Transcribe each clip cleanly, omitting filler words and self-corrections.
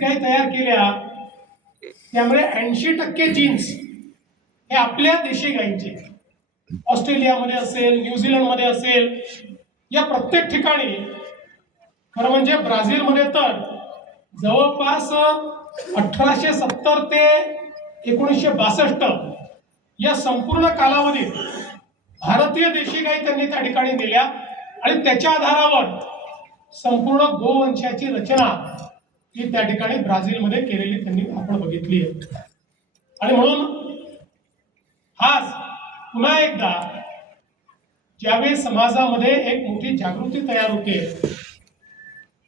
गायी तयार केल्या त्यामुळे 80% जीन्स हे आपल्या देशी गायींचे, ऑस्ट्रेलियामध्ये असेल, न्यूझीलंडमध्ये असेल, या प्रत्येक ठिकाणी, खरं म्हणजे ब्राझीलमध्ये तर जवळपास 1870 ते 1962 या संपूर्ण कालावधीत भारतीय देशी गायी त्यांनी त्या ठिकाणी दिल्या आणि त्याच्या आधारावर संपूर्ण गोवंशाची रचना ही त्या ठिकाणी ब्राझीलमध्ये केलेली त्यांनी आपण बघितली आहे. आणि म्हणून आज पुन्हा एकदा ज्यावेळेस समाजामध्ये एक मोठी जागृती तयार होते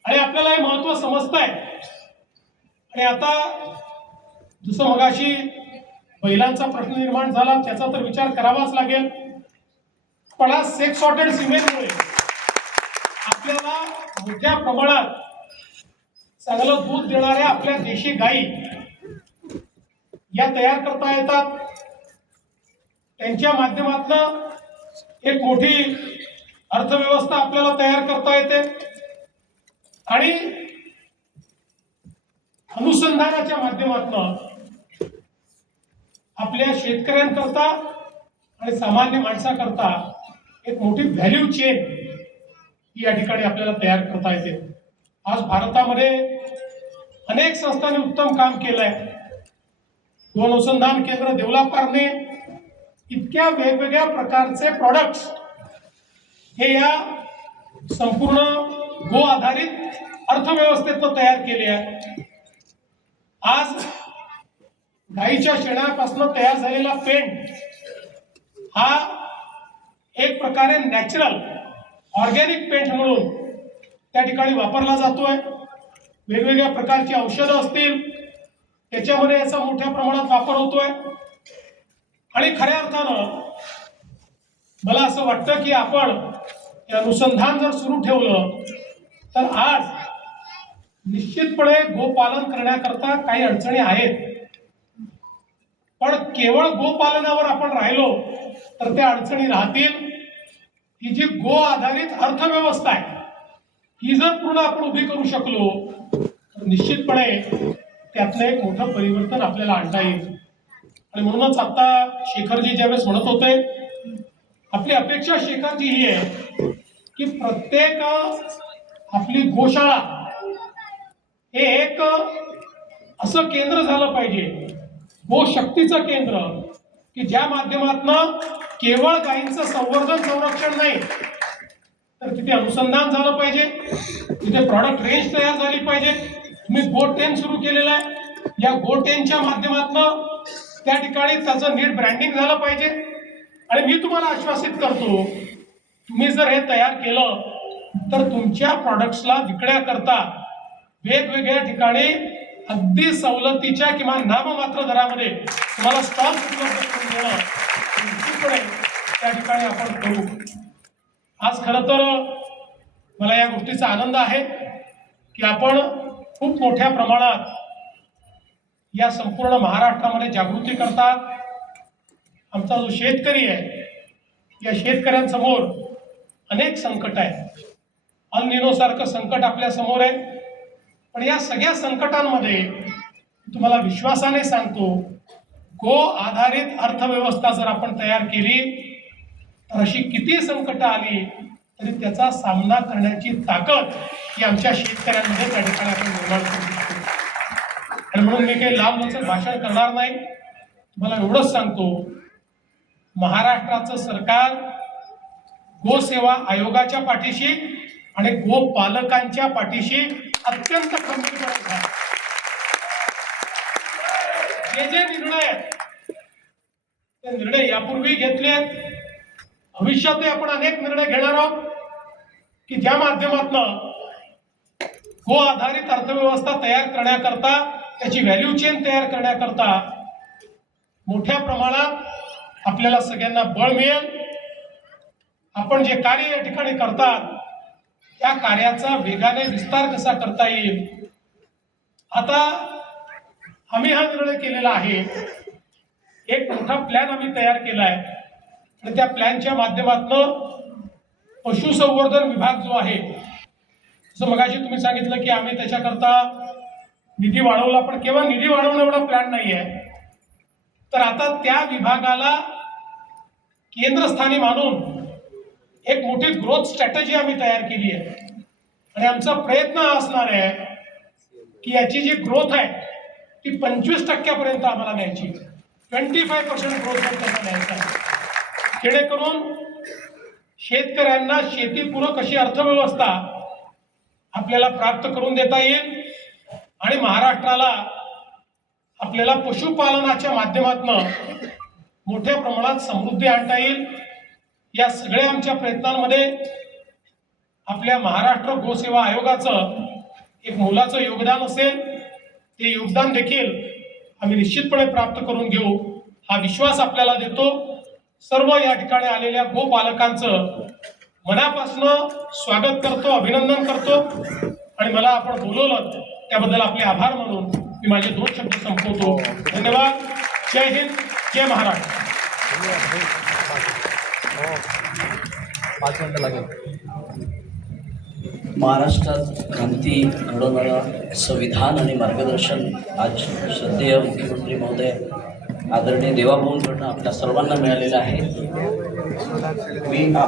आणि आपल्याला हे महत्व समजतंय, आणि आता जसं मगाशी महिलांचा प्रश्न निर्माण झाला त्याचा तर विचार करावाच लागेल, पण आज सेक्स सॉर्टेड सिमेंटमुळे आपल्याला मोठ्या प्रमाणात चांगलं दूध देणाऱ्या आपल्या देशी गायी या तयार करता येतात. त्यांच्या माध्यमातून एक मोठी अर्थव्यवस्था आपल्याला तयार करता येते आणि अनुसंधानाच्या माध्यमातून आपल्या शेतकऱ्यांकरता आणि सामान्य माणसाकरता एक मोठी व्हॅल्यू चेन या ठिकाणी आपल्याला तयार करता येते. आज भारतामध्ये अनेक संस्थांनी उत्तम काम केलंय. गोवन अनुसंधान केंद्र देवलापारने इतक्या वेगवेगळ्या प्रकारचे प्रोडक्ट्स हे या संपूर्ण गो आधारित अर्थव्यवस्थेत तयार केले आहे. आज गाईच्या शेणापासून तयार झालेला पेंट हा एक प्रकारे नॅचरल ऑर्गॅनिक पेंट म्हणून त्या ठिकाणी वापरला जातोय. वेगवेगळ्या प्रकारची औषधं असतील त्याच्यामध्ये याचा मोठ्या प्रमाणात वापर होतोय. आणि खऱ्या अर्थानं मला असं वाटतं की आपण हे अनुसंधान जर सुरू ठेवलं तर आज निश्चितपणे गोपालन करण्याकरता काही अडचणी आहेत, पण केवळ गोपालनावर आपण राहिलो तर त्या अडचणी राहतील. ही जी गो आधारित अर्थव्यवस्था आहे ही जर पूर्ण आपण उभी करू शकलो तर निश्चितपणे त्यातलं एक मोठं परिवर्तन आपल्याला आणता येईल. आणि म्हणूनच आता शेखरजी ज्यावेळेस म्हणत होते, आपली अपेक्षा शेखरजी ही आहे की प्रत्येक आपली गोशाळा हे एक असं केंद्र झालं पाहिजे, गोशक्तीचं केंद्र, की ज्या माध्यमातून केवळ गायींचं संवर्धन संरक्षण नाही तर तिथे अनुसंधान झालं पाहिजे, तिथे प्रॉडक्ट रेंज तयार झाली पाहिजे. तुम्ही गो10 सुरू केलेलं आहे, या गो10च्या माध्यमातून त्या ठिकाणी त्याचं नीट ब्रँडिंग झालं पाहिजे. आणि मी तुम्हाला आश्वासित करतो, तुम्ही जर हे तयार केलं तर तुमच्या प्रॉडक्ट्सला विकण्याकरता वेगवेगळ्या ठिकाणी अगदी सवलतीच्या किंवा नाममात्र दरामध्ये तुम्हाला स्टॉक उपलब्ध करून देणं निश्चितपणे त्या ठिकाणी आपण करू. आज खरं तर मला या गोष्टीचा आनंद आहे की आपण खूप मोठ्या प्रमाणात या संपूर्ण महाराष्ट्रामध्ये जागृती करतात. आमचा जो शेतकरी आहे या शेतकऱ्यांसमोर अनेक संकट आहे. अल निनो सारखं संकट आपल्या समोर आहे, पण या सगळ्या संकटांमध्ये तुम्हाला विश्वासाने सांगतो, गो आधारित अर्थव्यवस्था जर आपण तयार केली तर अशी किती संकट आली तरी त्याचा सामना करण्याची ताकद ही आमच्या शेतकऱ्यांमध्ये त्या ठिकाणी आपण निर्माण करू शकतो. आणि म्हणून मी काही लांबलचक भाषण करणार नाही, तुम्हाला एवढंच सांगतो, महाराष्ट्राचं सरकार गोसेवा आयोगाच्या पाठीशी आणि गोपालकांच्या पाठीशी अत्यंत खंबीरपणे आहे. जे निर्णय आहेत ते निर्णय यापूर्वी घेतले आहेत, भविष्यातही आपण अनेक निर्णय घेणार आहोत की ज्या माध्यमातून गो आधारित अर्थव्यवस्था तयार करण्याकरता, त्याची व्हॅल्यू चेन तयार करण्याकरता मोठ्या प्रमाणात आपल्याला सगळ्यांना बळ मिळेल. आपण जे कार्य या ठिकाणी करतात त्या कार्याचा वेगाने विस्तार कसा करता येईल. आता आम्ही हा निर्णय केलेला आहे, एक मोठा प्लॅन आम्ही तयार केला आहे आणि त्या प्लॅनच्या माध्यमातून पशुसंवर्धन विभाग जो आहे, जसं मगाशी तुम्ही सांगितलं की आम्ही त्याच्याकरता निधी वाढवला, पण केवळ निधी वाढवणं एवढा प्लॅन नाही आहे. तर आता त्या विभागाला केंद्रस्थानी मानून एक मोठी ग्रोथ स्ट्रॅटेजी आम्ही तयार केली आहे. आणि आमचा प्रयत्न असणार आहे की याची जी ग्रोथ आहे ती 25% आम्हाला न्यायची, 25% ग्रोथ त्याचा न्यायचा आहे, जेणेकरून शेतकऱ्यांना शेतीपूरक अशी अर्थव्यवस्था आपल्याला प्राप्त करून देता येईल आणि महाराष्ट्राला आपल्याला पशुपालनाच्या माध्यमातून मोठ्या प्रमाणात समृद्धी आणता येईल. या सगळ्या आमच्या प्रयत्नांमध्ये आपल्या महाराष्ट्र गोसेवा आयोगाचं एक मोलाचं योगदान असेल. ते योगदान देखील आम्ही निश्चितपणे प्राप्त करून घेऊ हा विश्वास आपल्याला देतो. सर्व या ठिकाणी आलेल्या गोपालकांचं मनापासून स्वागत करतो, अभिनंदन करतो आणि मला आपण बोलवलं त्याबद्दल आपले आभार मानून मी माझे 2 शब्द संपवतो. धन्यवाद. जय हिंद, जय महाराष्ट्र. 5 मिनिटं लागेल. महाराष्ट्रात क्रांती घडवणारं संविधान आणि मार्गदर्शन आज श्रद्धेय मुख्यमंत्री महोदय आदरणीय देवाभाऊंकडून आपल्या सर्वांना मिळालेलं आहे. मी